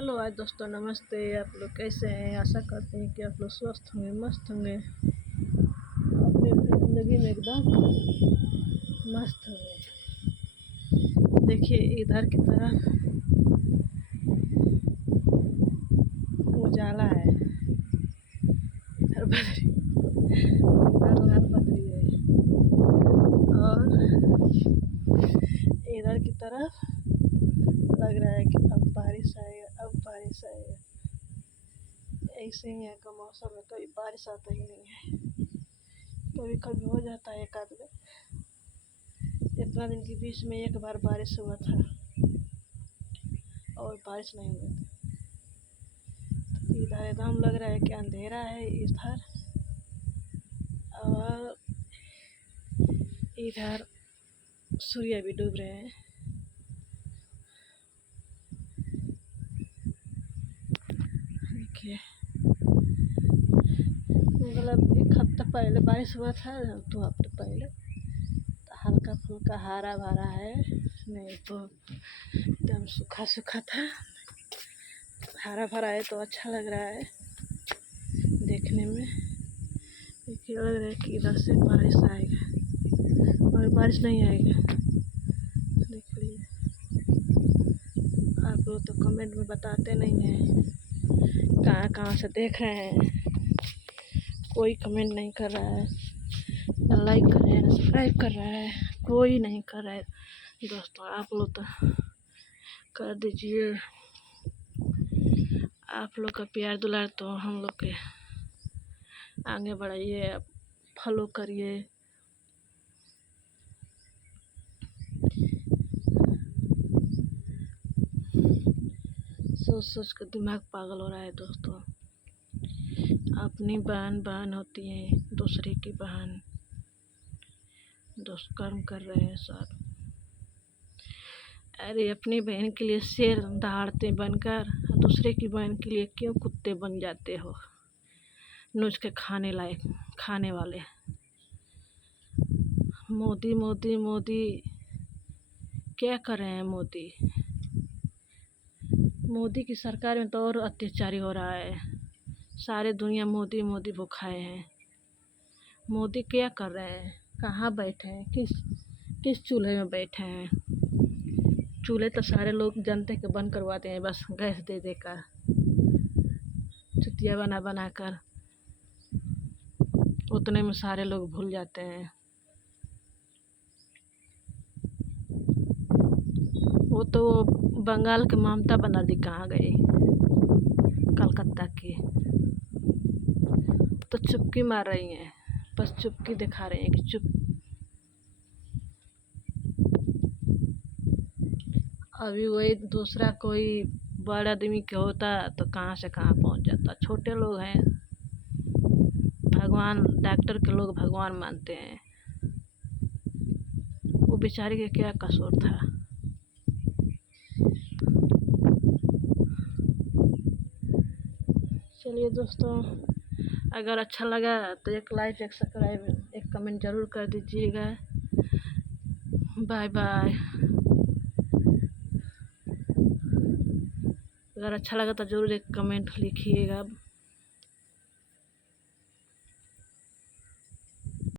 Hello आज दोस्तों, नमस्ते। आप लोग कैसे हैं? आशा करते हैं कि आप लोग स्वस्थ होंगे, मस्त होंगे, अपनी अपनी ज़िंदगी में एकदम मस्त होंगे। देखिए इधर की तरफ उजाला है, इधर बदरी, इधर लाल बदरी है, और इधर की तरफ लग रहा है कि अब बारिश आएगा, अब बारिश आएगा। ऐसे ही यहाँ का मौसम है, कभी बारिश आता ही नहीं है, कभी कभी हो जाता है एक आध में। इतना दिन के बीच में एक बार बारिश हुआ था और बारिश नहीं हुआ था। तो इधर एकदम लग रहा है कि अंधेरा है इधर, और इधर सूर्य भी डूब रहे हैं। देखिए, मतलब एक हफ्ता पहले बारिश हुआ था, 2 हफ्ते पहले, तो हल्का फुल्का हरा भरा है, नहीं तो एकदम सूखा सूखा था। हरा भरा है तो अच्छा लग रहा है देखने में। देखिए लग रहा है कि इधर से बारिश आएगा और बारिश नहीं आएगा। देख लीजिए, आप लोग तो कमेंट में बताते नहीं हैं कहाँ कहाँ से देख रहे हैं। कोई कमेंट नहीं कर रहा है, ना लाइक कर रहे हैं, ना सब्सक्राइब कर रहा है, कोई नहीं कर रहा है। दोस्तों आप लोग तो कर दीजिए, आप लोग का प्यार दुलार तो हम लोग के आगे बढ़ाइए, फॉलो करिए। सोच सोच कर दिमाग पागल हो रहा है दोस्तों। अपनी बहन बहन होती है, दूसरे की बहन दुष्कर्म कर रहे हैं सब। अरे अपनी बहन के लिए शेर दहाड़ते बनकर, दूसरे की बहन के लिए क्यों कुत्ते बन जाते हो? नोच के खाने लायक खाने वाले। मोदी मोदी मोदी क्या कर रहे हैं? मोदी की सरकार में तो और अत्याचारी हो रहा है। सारे दुनिया मोदी मोदी भुखाए हैं। मोदी क्या कर रहे हैं? कहाँ बैठे हैं? किस चूल्हे में बैठे हैं? चूल्हे तो सारे लोग जनता के बंद करवाते हैं, बस गैस दे देकर, चुतिया बना बना कर। उतने में सारे लोग भूल जाते हैं। वो तो बंगाल के ममता बनर्जी कहाँ गई? कलकत्ता की तो चुपकी मार रही हैं, बस चुपकी दिखा रही हैं कि चुप। अभी वही दूसरा कोई बड़ा आदमी के होता तो कहाँ से कहाँ पहुँच जाता। छोटे लोग हैं, भगवान, डॉक्टर के लोग भगवान मानते हैं। वो बेचारी का क्या कसूर था? चलिए दोस्तों, अगर अच्छा लगा तो एक लाइक, एक सब्सक्राइब, एक कमेंट ज़रूर कर दीजिएगा। Bye bye. अगर अच्छा लगा तो ज़रूर एक कमेंट लिखिएगा।